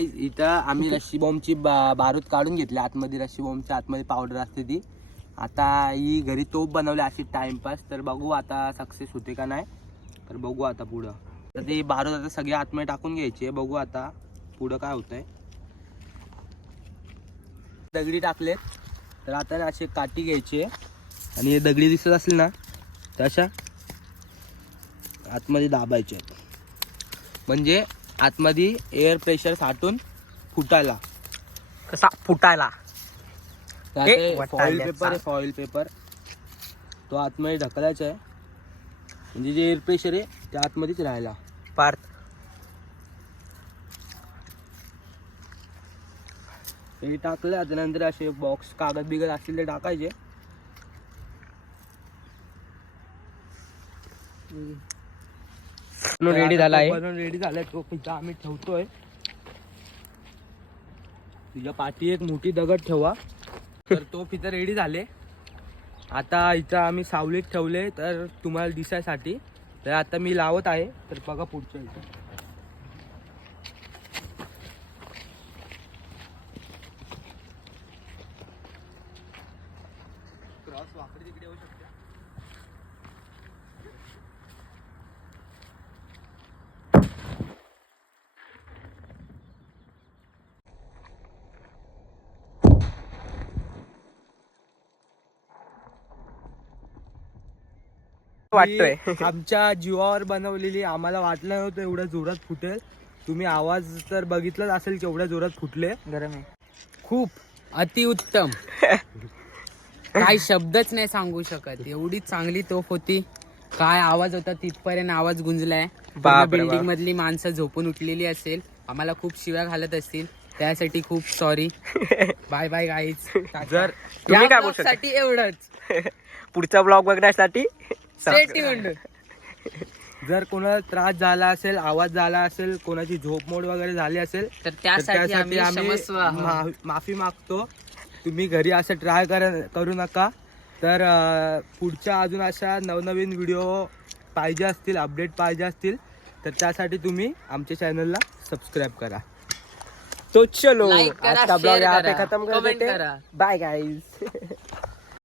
Guys इथं आम्ही रशी बॉम्बची बारूद काढून घेतली. आतमध्ये रशी बॉम्बच्या आतमध्ये पावडर असते ती. आता ही घरी तोप बनवली अशी टाइमपास. तर बघू आता सक्सेस होते का नाही. तर बघू आता पुढं. तर ती बारूद आता सगळी आतमध्ये टाकून घ्यायची. बघू आता पुढं काय होतंय. दगडी टाकलेत तर आता ना अशी काठी घ्यायची आणि हे दगडी दिसत असेल ना तर अशा आतमध्ये दाबायचे म्हणजे आतमध्ये एअर प्रेशर साठून फुटायला. कसा फुटायला फॉइल पेपर आहे. फॉइल पेपर तो आतमध्ये ढकलायचा आहे म्हणजे जे एअर प्रेशर आहे ते आतमध्येच राहायला. पार्थ हे टाकलं त्यानंतर असे बॉक्स कागद बिगद असतील ते टाकायचे. रेडी झाला आहे. रेडी झालाय. तो पिझ्झा आम्ही ठेवतोय. तुझ्या पाठी एक मोठी दगड ठेवा. तर तो पिझ्झा रेडी झाले. आता इथं आम्ही सावलीत ठेवले तर तुम्हाला दिसायसाठी. तर आता मी लावत आहे तर बघा पुढच्या इथं. क्रॉस वाकडी तिकडे येऊ शकते. वाटतोय आमच्या जीवावर बनवलेली. आम्हाला वाटलं नव्हतं एवढ्या जोरात फुटेल. तुम्ही आवाज तर बघितलाच असेल केवढ्या जोरात फुटले. गरम आहे. खूप अतिउत्तम. काय शब्दच नाही सांगू शकत. एवढी चांगली तोफ होती. काय आवाज होता तिथपर्यंत आवाज गुंजलाय. बिल्डिंग मधली माणसं झोपून उठलेली असेल. आम्हाला खूप शिव्या घालत असतील त्यासाठी खूप सॉरी. Bye bye guys. जर तुम्ही काय बोलू शकता साठी एवढंच. पुढचा ब्लॉग बघण्यासाठी Stay tuned. जर कोणाला त्रास झाला असेल, आवाज झाला असेल, कोणाची झोप मोड वगैरे झाली असेल तर त्यासाठी आम्ही माफी मागतो. तुम्ही घरी असं ट्राय करू नका. तर पुढच्या अजून अशा नवनवीन व्हिडिओ पाहिजे असतील, अपडेट पाहिजे असतील तर त्यासाठी तुम्ही आमच्या चॅनलला सबस्क्राईब करा. तो चलो Like करा, आज का ब्लॉग share यहाँ पे करा, खत्म कर comment देते. करा. Bye guys.